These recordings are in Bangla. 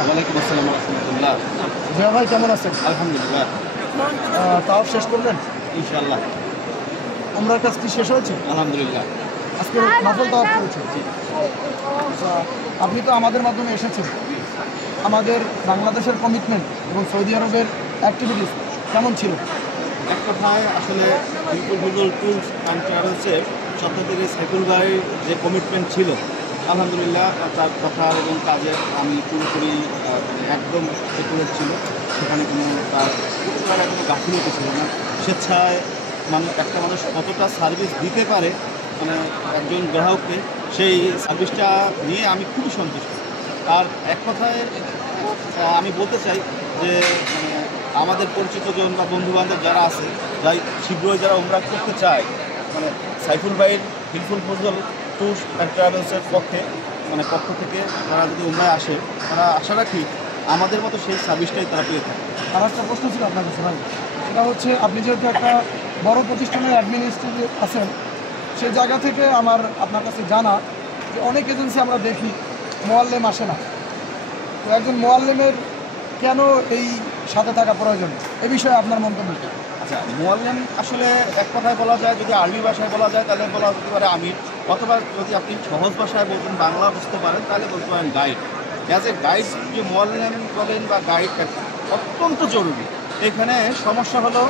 আলাইকুম। ওয়ালাইকুম আসসালাম ওয়া রাহমাতুল্লাহ। জিয়া ভাই কেমন আছেন? আলহামদুলিল্লাহ, তাওয়াফ শেষ করলেন? ইনশাআল্লাহ। উমরার কাজ কি শেষ হয়েছে? আলহামদুলিল্লাহ। আজকে নফল তাওয়াফ করেছেন? আচ্ছা, আপনি তো আমাদের মাধ্যমে এসেছেন। আমাদের বাংলাদেশের কমিটমেন্ট এবং সৌদি আরবের অ্যাক্টিভিটিস কেমন ছিল? এক কথায় আসলে বিপুল ট্যুরস অ্যান্ড ট্রাভেলসের সত্য থেকে সাইফুল ভাইয়ের যে কমিটমেন্ট ছিল, আলহামদুলিল্লাহ তার কথা এবং কাজে আমি পুরোপুরি একদম একুরেট ছিল। সেখানে কোনো তার কোনো গাফিলতি ছিল না। স্বেচ্ছায় একটা মানুষ কতটা সার্ভিস দিতে পারে মানে একজন গ্রাহককে, সেই সার্ভিসটা নিয়ে আমি খুবই সন্তুষ্ট। আর এক কথায় আমি বলতে চাই যে আমাদের পরিচিতজন বা বন্ধুবান্ধব যারা আছে, যাই শীঘ্রই যারা উমরা করতে চায়, সাইফুল ভাইয়ের হিলফুল ফজল ট্যুরস অ্যান্ড ট্রাভেলসের পক্ষ থেকে তারা যদি উমরায় আসে, তারা আশা রাখি আমাদের মতো সেই সার্ভিসটাই তারা পেয়ে থাকে। আর একটা প্রশ্ন ছিল আপনার কাছে ভাই, সেটা হচ্ছে আপনি যেহেতু একটা বড় প্রতিষ্ঠানের অ্যাডমিনিস্ট্রেটিভ আছেন, সেই জায়গা থেকে আমার আপনার কাছে জানা যে অনেক এজেন্সি আমরা দেখি মোয়াল্লেম আসে না। তো একজন মোয়াল্লেমের কেন এই সাথে থাকা প্রয়োজন, এ বিষয়ে আপনার মন্তব্য কি? আচ্ছা, মোয়াল্লেম আসলে এক কথায় বলা যায়, যদি আরবি ভাষায় বলা যায় তাহলে বলা যেতে পারে আমির, অথবা যদি আপনি সহজ ভাষায় বলতেন, বাংলা বুঝতে পারেন, তাহলে বলতে পারেন গাইড। অ্যাজ এ গাইড, যে মোয়াল্লেম বলেন বা গাইড অত্যন্ত জরুরি। এখানে সমস্যা হলো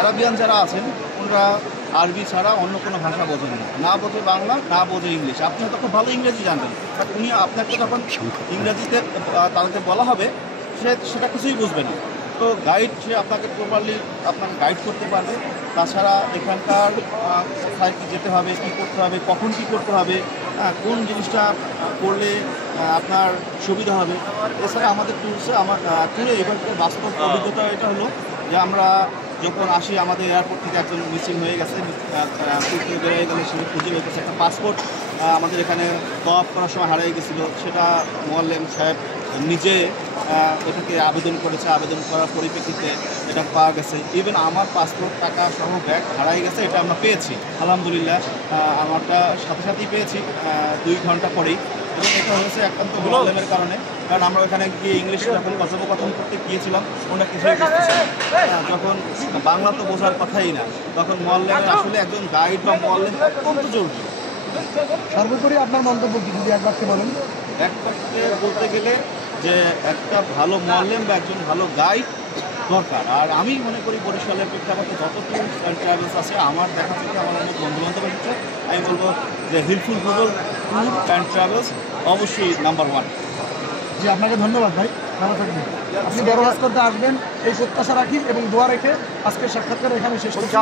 আরাবিয়ান যারা আছেন ওনারা আরবি ছাড়া অন্য কোনো ভাষা বোঝেন না বোঝে বাংলা, না বোঝে ইংলিশ। আপনি হয়তো খুব ভালো ইংরেজি জানবেন, বাট উনি আপনাকে যখন ইংরেজিতে তাদেরকে বলা হবে সেটা কিছুই বুঝবে না। তো গাইড, সে আপনাকে প্রপারলি আপনাকে গাইড করতে পারবে। তাছাড়া এখানকার কোথায় কী যেতে হবে, কী করতে হবে, কখন কী করতে হবে, কোন জিনিসটা করলে আপনার সুবিধা হবে। এছাড়া আমাদের ট্যুরে এবারকার বাস্তব অভিজ্ঞতা এটা হলো যে আমরা যখন আসি, আমাদের এয়ারপোর্ট থেকে একজন মিসিং হয়ে গেছে, বেরিয়ে গেলে সে খুঁজে বের করছে। একটা পাসপোর্ট আমাদের এখানে তওয়াফ করার সময় হারিয়ে গেছিলো, সেটা মোয়াল্লেম সাহেব নিজে এটাকে আবেদন করেছে, আবেদন করার পরিপ্রেক্ষিতে এটা পাওয়া গেছে। ইভেন আমার পাসপোর্ট টাকা সহ ব্যাগ হারাই গেছে, এটা আমরা পেয়েছি আলহামদুলিল্লাহ। আমারটা সাথে সাথেই পেয়েছি 2 ঘন্টা পরেই। এবং এটা হয়েছে একান্ত মোয়াল্লেমের কারণে, কারণ আমরা ওখানে গিয়ে ইংলিশে যখন কথোপকথন করতে গিয়েছিলাম ওনারা কিছুই বুঝতেছে না। যখন বাংলা তো বোঝার কথাই না, তখন মোয়াল্লেমের আসলে একজন গাইড বা মোয়াল্লেম অত্যন্ত জরুরি। সর্বোপরি আপনার মন্তব্য কি, যদি একবারকে বলেন? একবারকে বলতে গেলে যে একটা ভালো মোয়াল্লেম বা একজন ভালো গাইড দরকার। আর আমি মনে করি বরিশালের প্রেক্ষাপটে যত ট্যুরস অ্যান্ড ট্রাভেলস আছে, আমার দেখা থেকে আমার অনেক বন্ধুবান্ধব এসেছে, আমি বলবো যে Hilful Fazal tour and travels অবশ্যই নাম্বার 1। জি, আপনাকে ধন্যবাদ ভাই, ভালো থাকবেন। আপনি বড় কাজ করতে আসবেন এই প্রত্যাশা রাখি এবং দোয়া রেখে আজকের সাক্ষাৎকার এখানে শেষ করছি।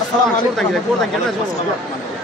আসসালামু আলাইকুম।